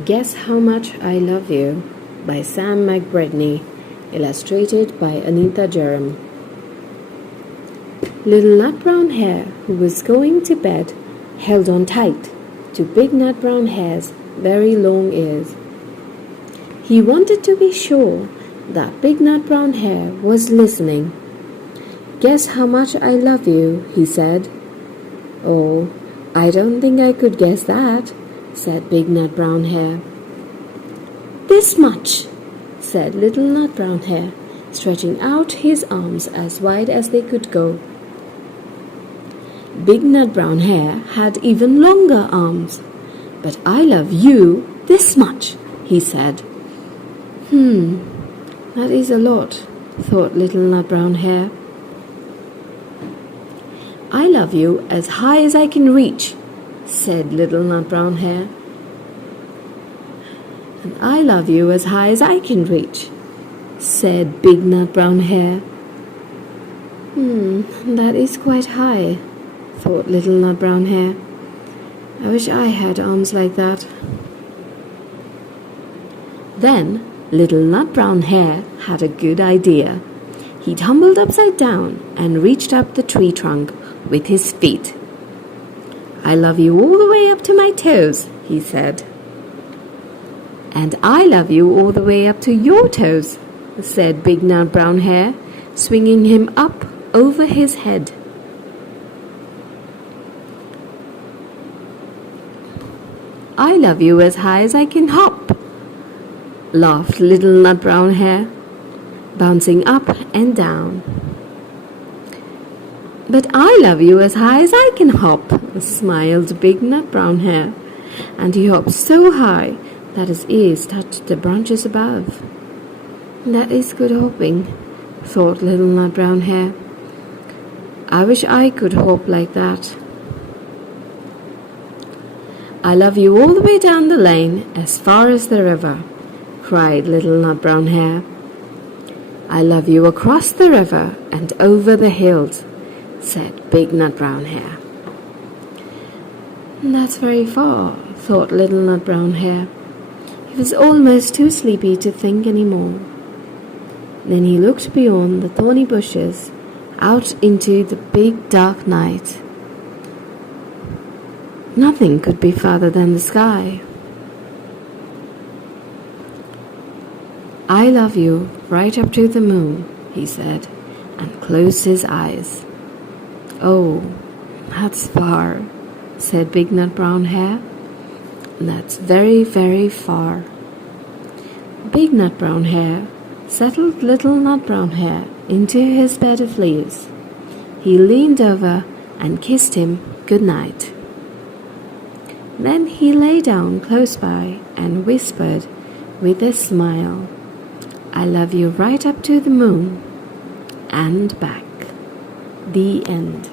Guess How Much I Love You by Sam McBredney, illustrated by Anita Jerem. Little Nut Brown Hare, who was going to bed, held on tight to Big Nut Brown Hare's very long ears. He wanted to be sure that Big Nut Brown Hare was listening. "Guess how much I love you," he said. "Oh, I don't think I could guess that," said Big Nut Brown Hare. "This much," said Little Nut Brown Hare, stretching out his arms as wide as they could go. Big Nut Brown Hare had even longer arms. "But I love you this much," he said. That is a lot," thought Little Nut Brown Hare. "I love you as high as I can reach," said Little Nut Brown Hare. "And I love you as high as I can reach," said Big Nut Brown Hare. That is quite high," thought Little Nut Brown Hare. "I wish I had arms like that." Then Little Nut Brown Hare had a good idea. He tumbled upside down and reached up the tree trunk with his feet. "I love you all the way up to my toes," he said. "And I love you all the way up to your toes," said Big Nut Brown Hare, swinging him up over his head. "I love you as high as I can hop," laughed Little Nut Brown Hare, bouncing up and down. "But I love you as high as I can hop," smiled Big Nut Brown Hare, and he hopped so high that his ears touched the branches above. "That is good hopping," thought Little Nut Brown Hare. "I wish I could hop like that." "I love you all the way down the lane as far as the river," cried Little Nut Brown Hare. "I love you across the river and over the hills," said Big Nut Brown Hare. "That's very far," thought Little Nut Brown Hare. He was almost too sleepy to think any more. Then he looked beyond the thorny bushes out into the big dark night. Nothing could be farther than the sky. "I love you right up to the moon," he said, and closed his eyes. "Oh, that's far," said Big Nut Brown Hare. "That's very, very far." Big Nut Brown Hare settled Little Nut Brown Hare into his bed of leaves. He leaned over and kissed him good night. Then he lay down close by and whispered with a smile, "I love you right up to the moon and back." The end.